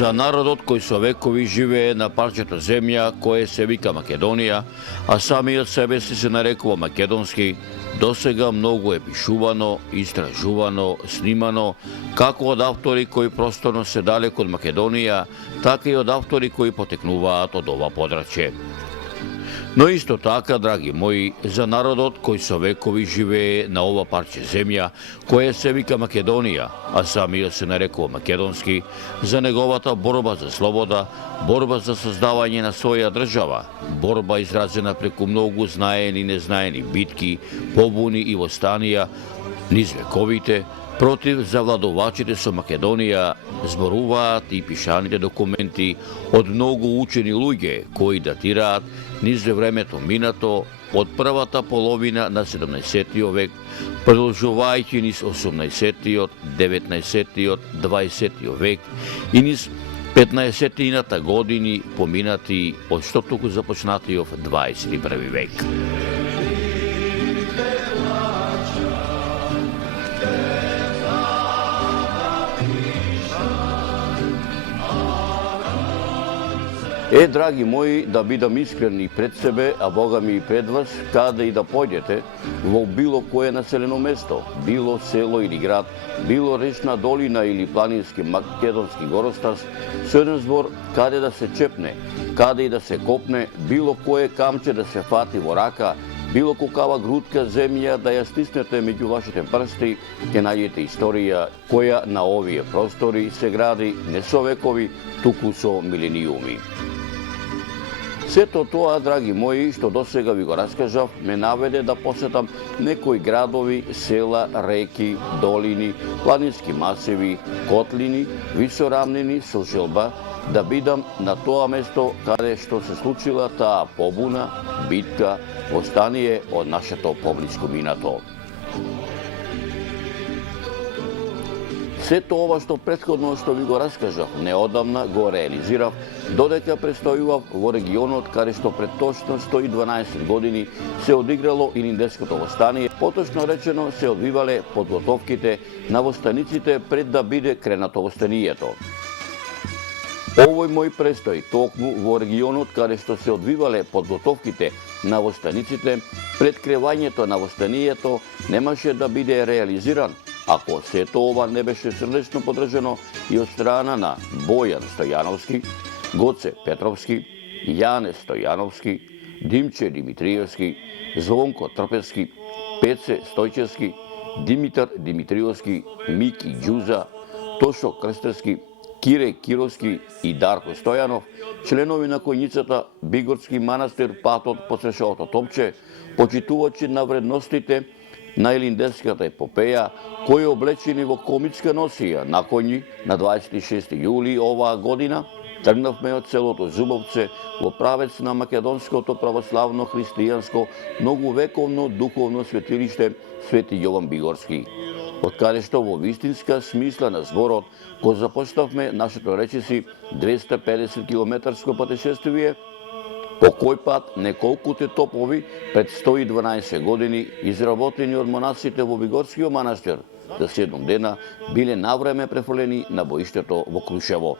За народот кој со векови живее на парчето земја кое се вика Македонија, а самиот себе си се нарекува македонски, досега многу е пишувано, истражувано, снимано, како од автори кои просторно се далеку од Македонија, така и од автори кои потекнуваат од ова подрачје. Но исто така, драги мои, за народот кој со векови живее на ова парче земја, кое се вика Македонија, а самиот се нарекува македонски, за неговата борба за слобода, борба за создавање на своја држава, борба изразена преку многу знаени и незнаени битки, побуни и востанија низ вековите, против завладувачите со Македонија, зборуваат и пишаните документи од многу учени луѓе кои датираат низ времето минато од првата половина на 17 век, продолжувајќи низ 18-тиот, 19-тиот, 20 век и низ 15-тината години поминати од што туку започнатиот 21 век. Драги мои, да бидам искрен и пред себе, а Бога ми и пред вас, каде и да појдете, во било кое населено место, било село или град, било речна долина или планински македонски горостас, со еден збор каде да се чепне, каде и да се копне, било кое камче да се фати во рака, било кокава грудка земја да ја стиснете меѓу вашите прсти, ќе најдете историја која на овие простори се гради не со векови, туку со милениуми. Сето тоа, драги мои, што досега ви го раскажав, ме наведе да посетам некои градови, села, реки, долини, планински масиви, котлини, висорамнини со желба да бидам на тоа место каде што се случила таа побуна, битка, востание од нашето поблиско минато. Сето ова што претходно што ви го раскажав, неодамна го реализирав, додека престојував во регионот каде што пред точно 112 години се одиграло Илинденското востание, поточно речено се одвивале подготовките на востаниците пред да биде кренато востанието. Овој мој престој токму во регионот каде што се одвивале подготовките на востаниците пред кревањето на востанието немаше да биде реализиран ако сето ова не беше срдечно подржано и од страна на Бојан Стојановски, Гоце Петровски, Јане Стојановски, Димче Димитриевски, Звонко Трпевски, Пеце Стојчевски, Димитар Димитриевски, Мики Ѓуза, Тошо Крстевски, Кире Кировски и Дарко Стојанов, членови на којницата Бигорски манастир патот по Срешовото топче, почитувачи на вредностите на Илинденската епопеја, кои облечени во комичка носија на коњи на 26 јули оваа година, тргнавме од селото Зубовце во правец на македонското православно христијанско многувековно духовно светилиште Свети Јован Бигорски. Од каде што во вистинска смисла на зборот го започнавме нашето речиси 250 километарско патешествие, по кој пат неколкуте топови пред 112 години изработени од монасите во Бигорскиот манастир за 7 дена биле навреме префрлени на боиштето во Крушево.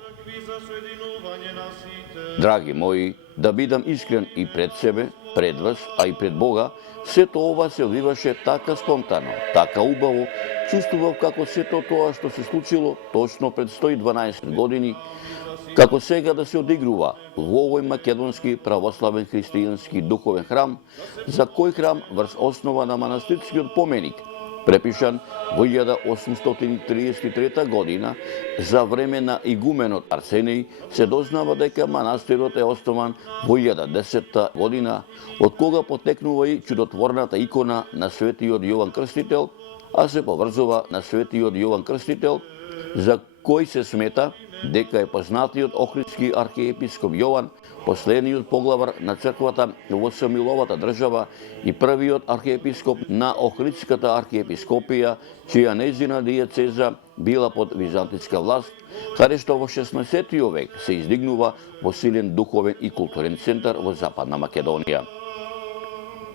Драги мои, да бидам искрен и пред себе, пред вас, а и пред Бога, сето ова се одвиваше така спонтано, така убаво, чувствував како сето тоа што се случило точно пред 112 години, како сега да се одигрува во овој македонски православен христијански духовен храм, за кој храм врз основа на манастирскиот поменик, препишан во 1833 година за време на игуменот Арсенеј, се дознава дека манастирот е основан во 1010 година, од кога потекнува и чудотворната икона на светиот Јован Крстител, а се поврзува на светиот Јован Крстител, за кој се смета дека е познатиот охридски архиепископ Јован, последниот поглавар на црквата во Самиловата држава и првиот архиепископ на Охридската архиепископија, чија нејзина диецеза била под византијска власт, каде што во 16 век се издигнува во силен духовен и културен центар во Западна Македонија.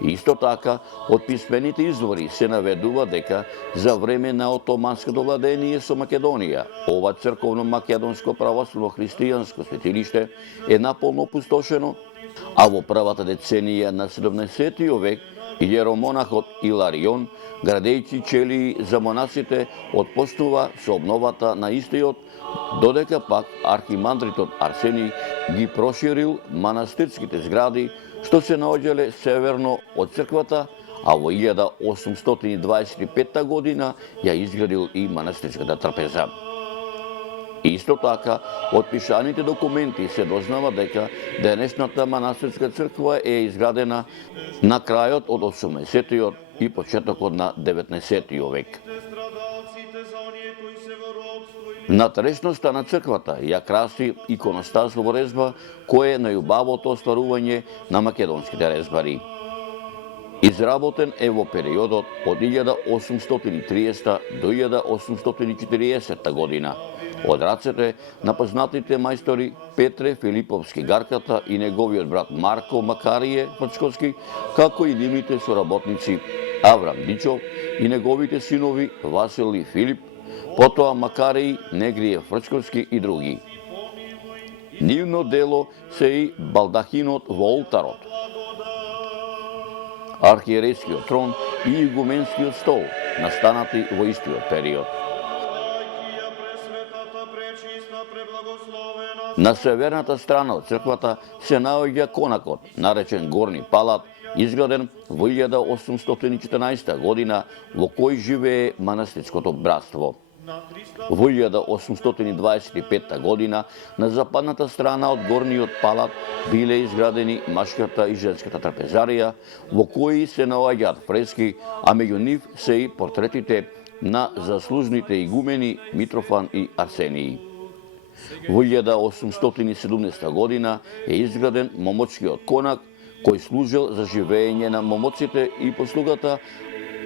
Исто така, од писмените извори се наведува дека за време на отоманското владење со Македонија, ова црковно-македонско православно христијанско светилиште е наполно опустошено, а во првата деценија на 17 век иеромонахот Иларион, градејќи челии за монасите, отпочнува со обновата на истиот, додека пак архимандритот Арсений ги проширил манастирските згради што се наоѓале северно од црквата, а во 1825 година ја изградил и манастирската трпеза. Исто така, од пишаните документи се дознава дека денешната манастирска црква е изградена на крајот од 18 и почетокот на 19 век. Натрешноста на црквата ја краси иконостас во резба, кој е најубавото остварување на македонските резбари. Изработен е во периодот од 1830 до 1840 година, од рацете на познатите мајстори Петре Филиповски Гарката и неговиот брат Марко Макарije Фрчковски, како и нивните соработници Аврам Дичов и неговите синови Васил и Филип, потоа Макарiji, Негријев Фрчковски и други. Нивно дело се и балдахинот во олтарот, архиерейскиот трон и игуменскиот стол, настанати во истиот период. На северната страна од црквата се наоѓа конакот, наречен Горни палат, изграден во 1814 година, во кој живее манастирското братство. Во 1825 година на западната страна од Горниот палат биле изградени машката и женската трапезарија, во кои се наоѓаат фрески, а меѓу нив се и портретите на заслужните игумени Митрофан и Арсении. Во 1817 година е изграден момочкиот конак, кој служел за живење на момоците и послугата,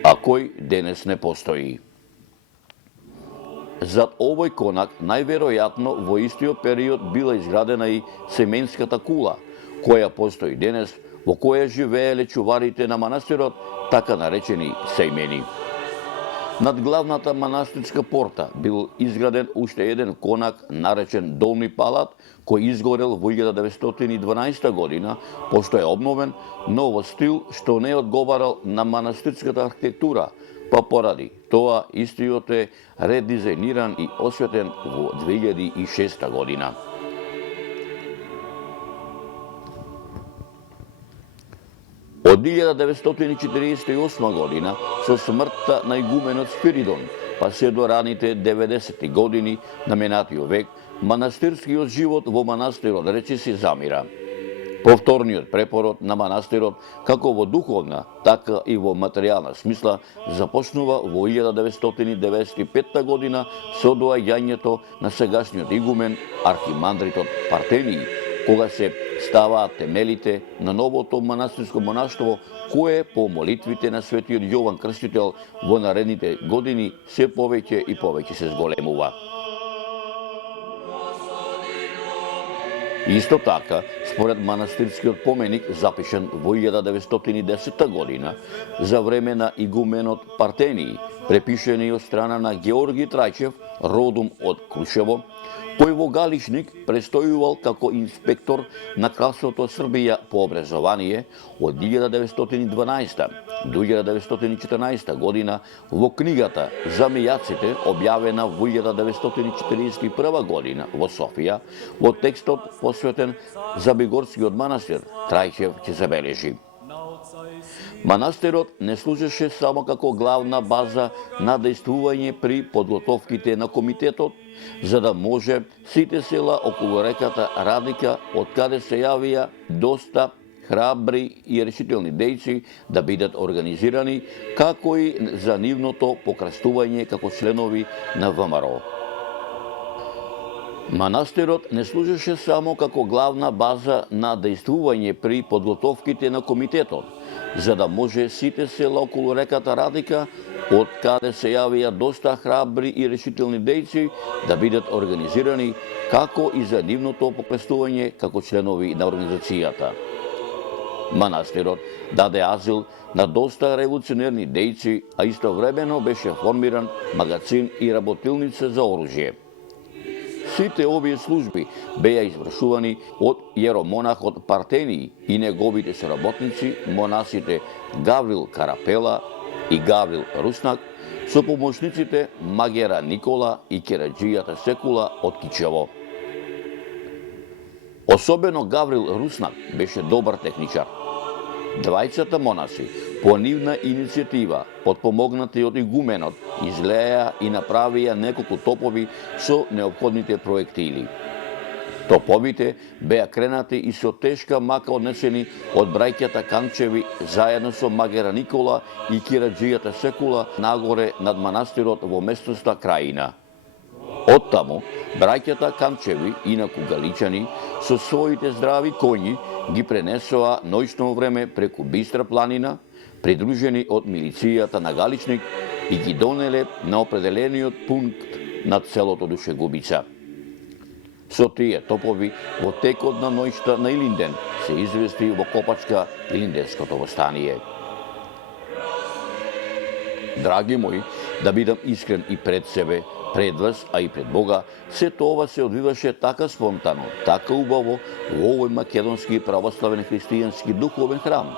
а кој денес не постои. Зад овој конак, најверојатно во истиот период била изградена и семенската кула, која постои денес, во која живееле чуварите на манастирот, така наречени сејмени. Над главната манастирска порта бил изграден уште еден конак, наречен Долни палат, кој изгорел во 1912 година, пошто е обновен, но во стил што не одговарал на манастирската архитектура, па поради тоа истиот е редизајниран и осветен во 2006 година. Од 1948 година, со смртта на игуменот Спиридон, па се до раните 90-ти години на минатиот век, манастирскиот живот во манастирот речиси замира. Повторниот препород на манастирот, како во духовна, така и во материјална смисла, започнува во 1995 година со доаѓањето на сегашниот игумен, архимандритот Партении, кога се ставаат темелите на новото манастирско монаштво, кое по молитвите на светиот Јован Крстител во наредните години се повеќе и повеќе се зголемува. Исто така, според манастирскиот поменик, запишен во 1910 година, за време на игуменот Партении, препишени од страна на Георги Трајчев, родом од Крушево, кој во Галичник престојувал како инспектор на Кралството Србија по образование од 1912 до 1914 година во книгата Замијаците, објавена во 1941 година во Софија, во текстот посветен за Бигорскиот манастир, Трајчев ќе забележи: манастирот не служеше само како главна база на дејствување при подготовките на комитетот, за да може сите села околу реката Радика, од каде се јавија доста храбри и решителни дејци, да бидат организирани, како и за нивното покрстување како членови на ВМРО. Манастирот не служеше само како главна база на дејствување при подготовките на комитетот, за да може сите села околу реката Радика, од каде се јавија доста храбри и решителни дејци, да бидат организирани, како и за нивното покрстување како членови на организацијата. Манастирот даде азил на доста револуционерни дејци, а истовремено беше формиран магазин и работилница за оружје. Сите овие служби беа извршувани од јеромонахот Партении и неговите соработници, монасите Гаврил Карапела и Гаврил Руснак, со помошниците магера Никола и кераџијата Секула од Кичево. Особено Гаврил Руснак беше добар техничар. Двајцата монаси, по нивна иницијатива, подпомогнати од игуменот, излеја и направија неколку топови со неопходните проектили. Топовите беа кренати и со тешка мака однесени од браќата Канчеви заедно со магера Никола и кераџијата Секула нагоре над манастирот во местноста Краина. Оттаму, браќата Канчеви, инаку галичани, со своите здрави коњи ги пренесоа ноќно време преку Бистра планина, придружени од милицијата на Галичник, и ги донеле на определениот пункт над селото Душегубица. Со тие топови, во текот на ноќта на Илинден се извести во Копачка Илинденското востание. Драги мои, да бидам искрен и пред себе, пред вас, а и пред Бога, сето ова се одвиваше така спонтано, така убаво во овој македонски православен христијански духовен храм,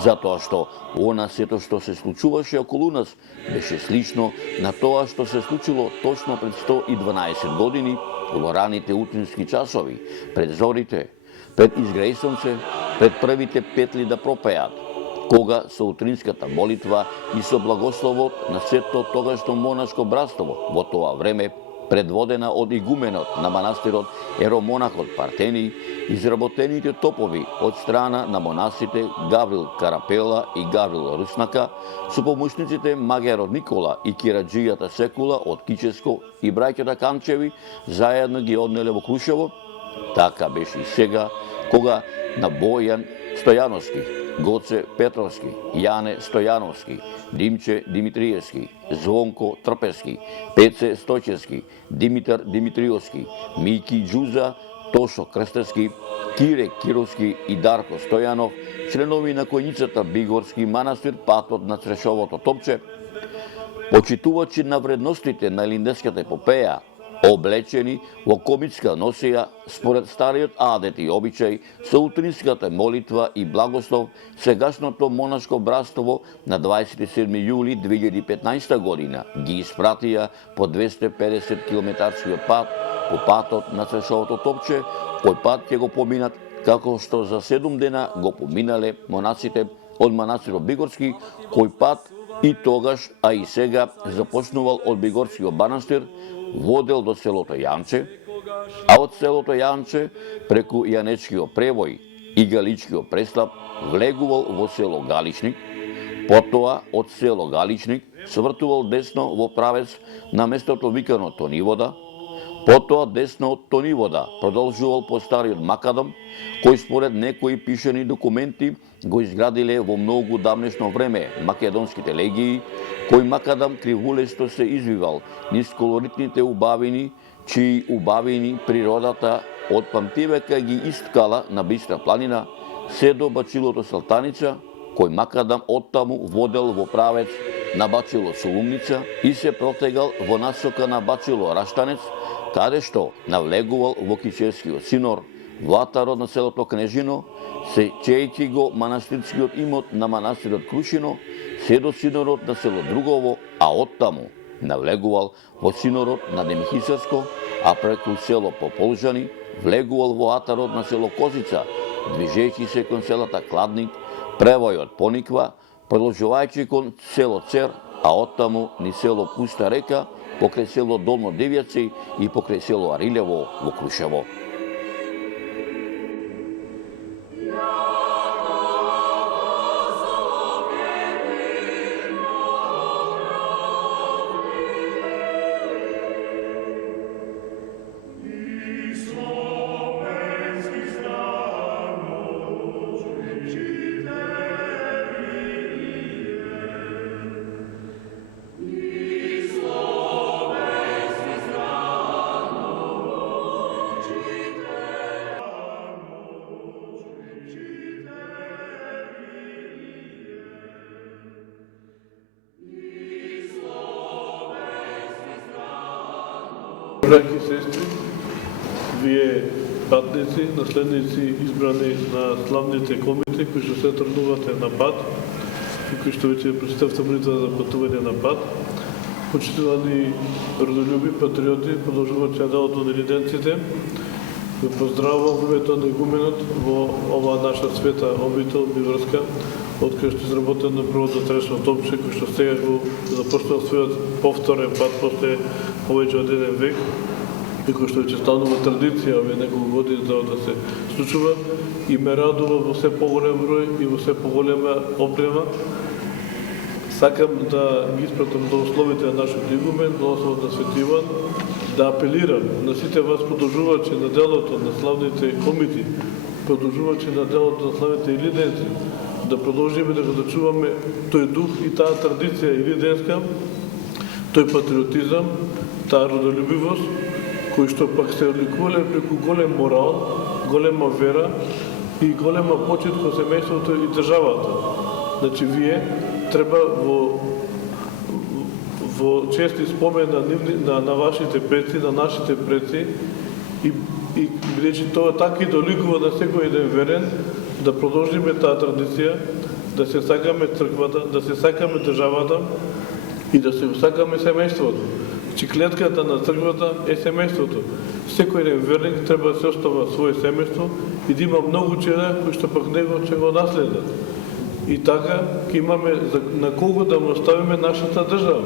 затоа што она сето што се случуваше околу нас беше слично на тоа што се случило точно пред 112 години во раните утрински часови, пред зорите, пред изгрејсонце, пред првите петли да пропеат, кога со утринската молитва и со благословот на сето тогашно монашко братство во тоа време, предводена од игуменот на манастирот еромонахот Партении, изработените топови од страна на монасите Гаврил Карапела и Гаврил Руснака, со помошниците магерот Никола и кераџијата Секула од Кическо и браќата Канчеви заедно ги однеле во Крушево. Така беше и сега, кога на Бојан Стојановски, Гоце Петровски, Јане Стојановски, Димче Димитриевски, Звонко Трпески, Пеце Стојчевски, Димитар Димитриовски, Мики Џуза, Тошо Крстевски, Кире Кировски и Дарко Стојанов, членови на којницата Бигорски манастир патот на Црешовото топче, почитувачи на вредностите на Илинденската епопеја, облечени во комитска носија според стариот адет и обичај со утринската молитва и благослов, сегашното монашко братство на 27 јули 2015 година ги испратија по 250 километарскиот пат по патот на Црешовото топче, кој пат ќе го поминат како што за 7 дена го поминале монасите од манастирот Бигорски, кој пат и тогаш, а и сега започнувал од Бигорскиот манастир, водел до селото Јанче, а од селото Јанче преку Јанечкиот превој и Галичкиот престап влегувал во село Галичник, потоа од село Галичник свртувал десно во правец на местото викано Тонивода, потоа десно од Тонивода продолжувал по стариот Макадам, кој според некои пишани документи го изградиле во многу давнешно време македонските легии, кој Макадам кривулесто се извивал низ колоритните убавини, чии убавини природата од памтивека ги исткала на Бистра планина, се до бачилото Салтаница, кој Макадам оттаму водел во правец на бачило Сулумница и се протегал во насока на бачило Раштанец, каде што навлегувал во Кичевскиот синор, влатарот на селото Кнежино, сечејќи го манастирскиот имот на манастирот Крушино, се до синорот на село Другово, а оттаму навлегувал во синорот на Демихисарско, а преку село Пополжани влегувал во атарот на село Козица, движејќи се кон селата Кладник, превојот пониква, продолжувајќи кон село Цер, а оттаму ни село Пуста река, покрај село Долно Девјаци и покрај село Арилево во Крушево. браќи и сестри, вие патници, наследници избрани на славните комити, кои што се тргнувате на пат и кои што веќе представте молитва за патување на пат, почитувани родолюби, патриоти, продолжувачи делото на елиденците, ве поздравувам во името на игуменот во оваа наша света обител Биврска, од кој што изработено првото трешно топче, кој што сега го започнал својот повторен пат после повеќе од 1 век, и кој што веќе станува традиција овие неколку години за да се случува, и ме радува во се поголем број и во се поголема опрема. Сакам да ги испратам благословите на нашиот игумен, благословот на Свети Иван, да апелирам на сите вас продолжувачи на делото на славните комити, продолжувачи на делото на славните илиденци, да продолжиме да го зачуваме тој дух и таа традиција илиденска, тој патриотизам, таа родолюбивост, кои што пак се одликувале преку голем морал, голема вера и голема почит кон семејството и државата. Значи, вие треба во чести спомен на вашите предци, на нашите предци, и бидејќи тоа така и доликува на секој еден верен, да продолжиме таа традиција, да се сакаме црквата, да се сакаме државата и да се сакаме семејството. Че клетката на црквата е семејството. Секој еден верник треба да се остава своје семејство и да има многу чеда кои што пак него ќе го наследат. И така ќе имаме на кого да му оставиме нашата држава.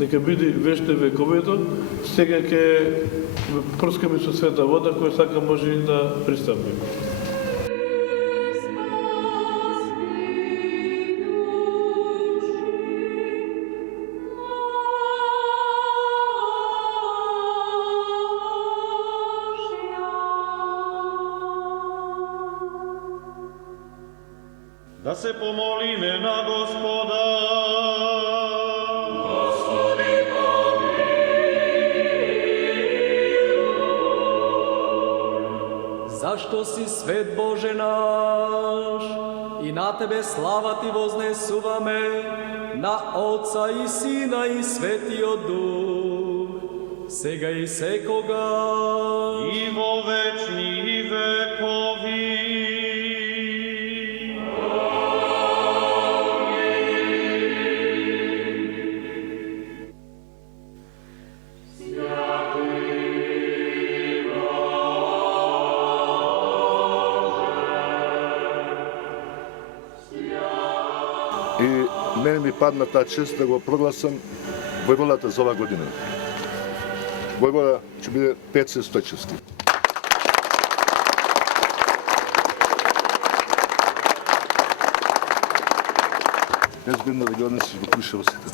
Нека биде вечно вековето, сега ќе прскаме со света вода, која сака може и да пристапи. Да се помолиме на Господа. Господи, помилуј. Зашто си свет Боже наш, и на Тебе слава Ти вознесуваме, на Отца и Сина и Светиот Дух, сега и секогаш, И во вечни векови. И мене ми падна таа чест да го прогласам војводата за оваа година. Војвода ќе биде Пеце Стојчевски. Безбедно да ги однесеш во куша во сите.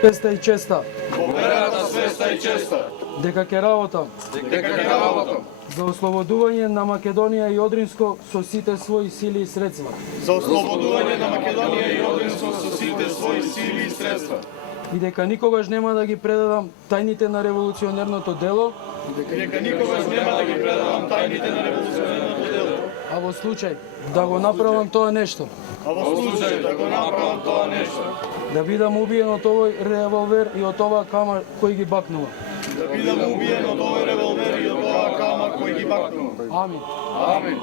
Свеста и честа, Верата свеста и честа, дека ќе работам дека ќе работам за ослободување на Македонија и Одринско со сите своји сили и средства, за ослободување на Македонија и Одринско со сите своји сили и средства, и дека никогаш нема да ги предадам тајните на револуционерното дело, дека никогаш нема да ги предадам тајните на револуционерното дело, а во случај да го направам тоа нешто, а во случај да го направам тоа нешто, да бидам убиен од овој револвер и од оваа кама кој ги бакнува. да бидам убиен од овој револвер и од оваа кама кој ги бакнува. Амин. Амин.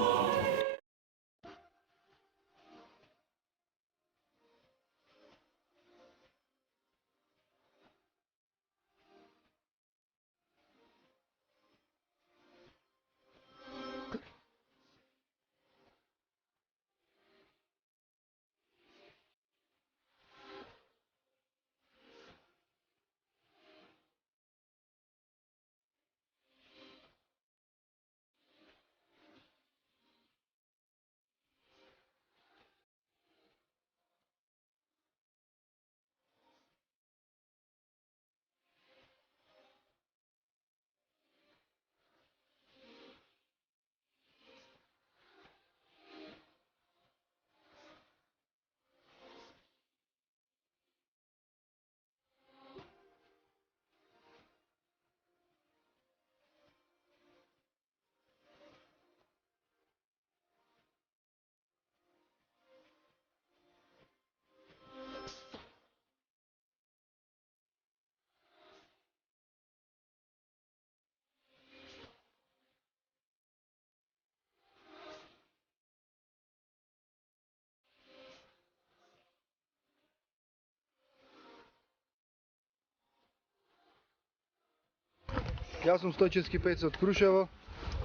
Јас сум Стојчевски Пејце од Крушево.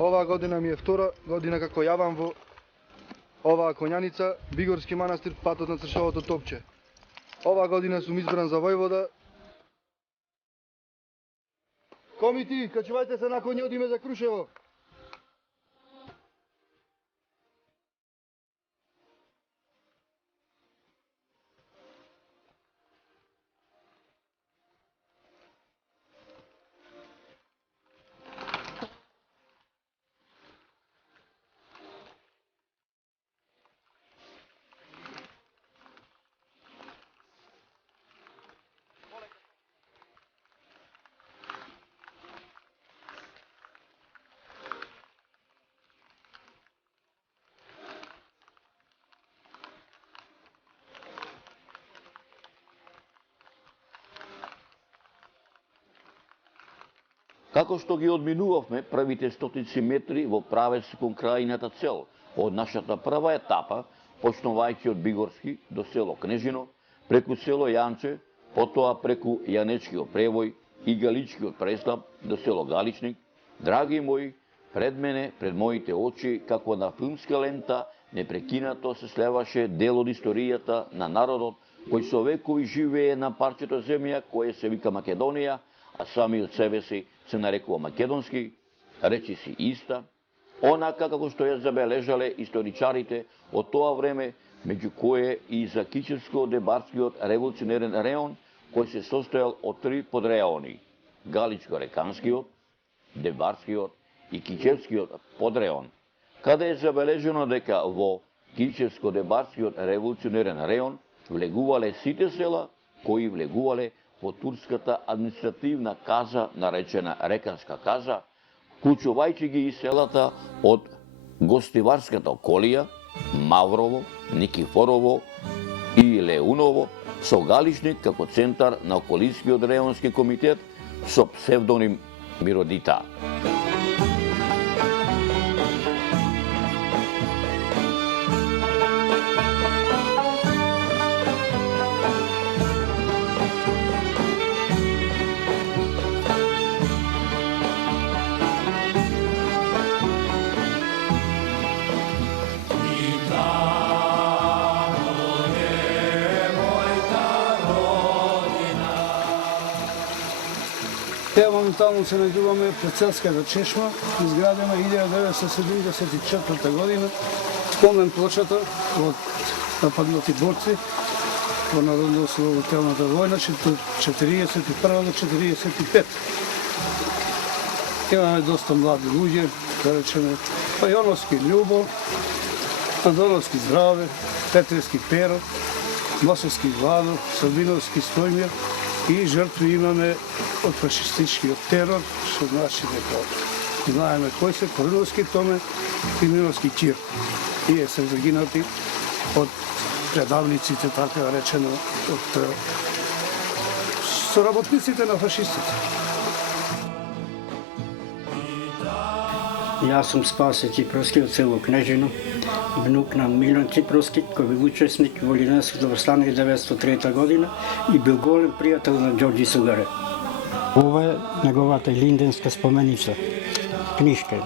Оваа година ми е втора година како јавам во оваа конјаница, Бигорски манастир, патот на Цршовото топче. Оваа година сум избран за војвода. Комити, качувајте се на коњи, одиме за Крушево. Како што ги одминувавме првите стотици метри во правец кон крајната цел од нашата прва етапа, почнувајќи од Бигорски до село Кнежино, преку село Јанче, потоа преку Јанечкиот превој и Галичкиот преслап до село Галичник, драги мои, пред мене, пред моите очи, како на филмска лента, непрекинато се слеваше дел од историјата на народот кој со векови живее на парчето земја кое се вика Македонија, а сами од себе си се нарекува македонски, речи си иста, онака како што ја забележале историчарите од тоа време, меѓу кое и за Кичевско-Дебарскиот револуционерен реон, кој се состојал од 3 подреони: Галичко-Реканскиот, Дебарскиот и Кичевскиот подреон, каде е забележено дека во Кичевско-Дебарскиот револуционерен реон влегувале сите села кои влегувале во турската административна каза, наречена Реканска каза, вклучувајќи ги и селата од Гостиварската околија, Маврово, Никифорово и Леуново, со Галичник како центар на околискиот реонски комитет со псевдоним Миродита. Ево моментално се најдуваме пред Целската чешма, изградена 1974 година, спомен плочата од нападнати борци во Народно-ослободителната војна 41 до 45. Имаме доста млади луѓе, да речеме Пајоновски Љубо, Андоновски Здраве, Петрески Перо, Мосевски Владо, Сабиновски Стојмир, и жртви имаме од фашистичкиот терор, што значи дека знаеме кој се Кориновски Томе и Миновски Кир. Тие се загинати од предавниците, така речено, од соработниците на фашистите. Јас сум Спасе Ципровски од село Кнежино, внук на Милан Ципровски, кој бил учесник во Линенското восстание 1903 година и бил голем пријател на Ѓорѓи Сугаре. Ова е неговата линденска споменица, книжка е.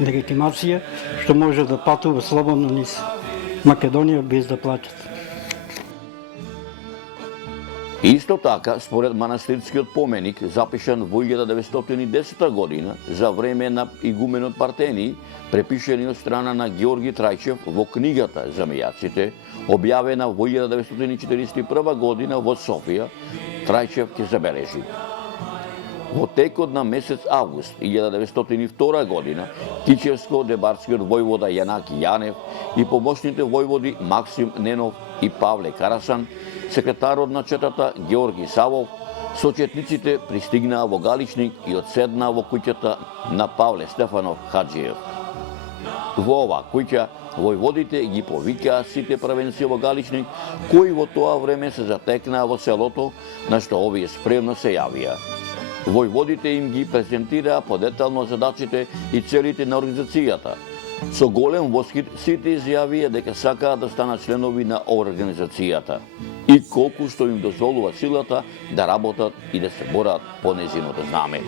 Легитимација што може да патува слободно низ Македонија без да платат. Исто така, според манастирскиот поменик, запишан во 1910 година, за време на игуменот Партени, препишени од страна на Георги Трајчев во книгата Замејаците, објавена во 1941 година во Софија, Трајчев ќе забележи: во текот на месец август 1902 година, Кичевско-Дебарскиот војвода Јанаки Јанев и помошните војводи Максим Ненов и Павле Карасан, секретарот на четата Георги Савов, со четниците пристигнаа во Галичник и одседнаа во куќата на Павле Стефанов Хаджиев. Во оваа куќа војводите ги повикаа сите правенци во Галичник, кои во тоа време се затекнаа во селото, на што овие спремно се јавија. Војводите им ги презентираа подетално задачите и целите на организацијата. Со голем восхит сите изјавија дека сакаат да станат членови на организацијата и колку што им дозволува силата да работат и да се борат по незиното знаме.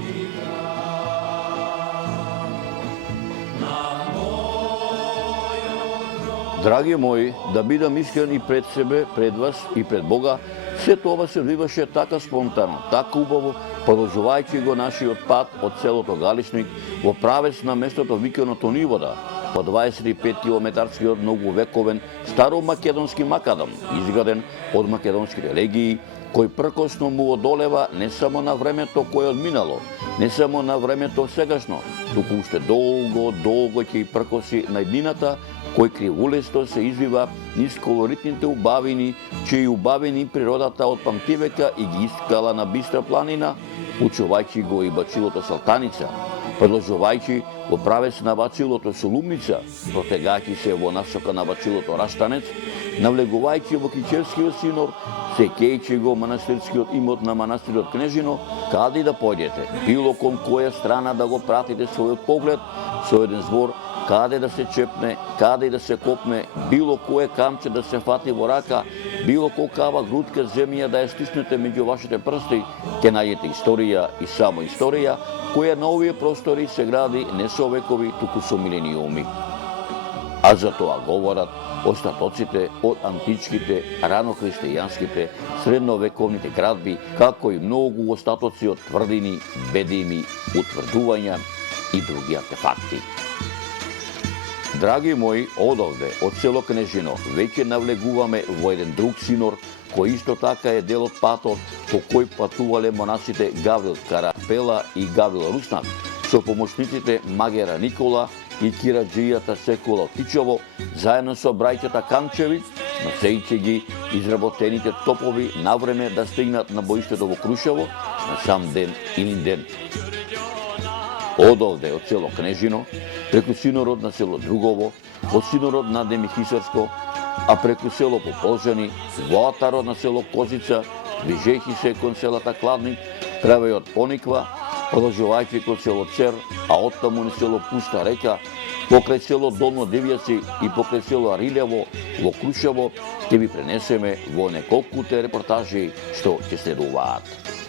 Драги мои, да бидам искрен и пред себе, пред вас и пред Бога, се тоа се одвиваше така спонтано, така убаво, продолжувајќи го нашиот пат од селото Галичник во правец на местото викано Тонивода, по 25 километарскиот многувековен старомакедонски макадам, изграден од македонските легии, кој пркосно му одолева не само на времето кое одминало, не само на времето сегашно, туку уште долго ќе пркоси на еднината, кој кривулесто се извива низ колоритните убавини, чии убавини природата од памтивека и ги искала на бистра планина, учувајќи го и бацилото Салтаница, продолжувајќи во правец на бацилото Солумница, протегајќи се во насока на бацилото Раштанец, навлегувајќи во Кичевскиот синор, сеќејќи го манастирскиот имот на манастирот Кнежино, каде и да појдете, било кон која страна да го пратите својот поглед, со еден збор, каде да се чепне, каде и да се копне, било кое камче да се фати во рака, било колкава грудка земја да ја стиснете меѓу вашите прсти, ќе најдете историја и само историја, која на овие простори се гради не со векови, туку со милениуми. А за тоа говорат остатоците од античките, ранохристијанските, средновековните градби, како и многу остатоци од тврдини, бедими, утврдувања и други артефакти. Драги мои, одовде, од село Кнежино, веќе навлегуваме во еден друг синор, кој исто така е дел од патот по кој патувале монасите Гаврил Карапела и Гаврил Руснак, со помошниците Магера Никола и кираџијата Секула Тичево, заедно со брајќата Камчеви, носејќи ги изработените топови навреме да стигнат на боиштето во Крушево на сам ден Илинден. Одовде, од село Кнежино, преку синород на село Другово, од синород на Демихисарско, а преку село Пополжани, во атарот на село Козица, движејќи се кон селата Кладник, правејот Пониква, продолжувајќи кон село Цер, а оттаму на село Пуста река, покрај село Долно Девјаци и покрај село Арилјево во Крушево, ќе ви пренесеме во неколкуте репортажи што ќе следуваат.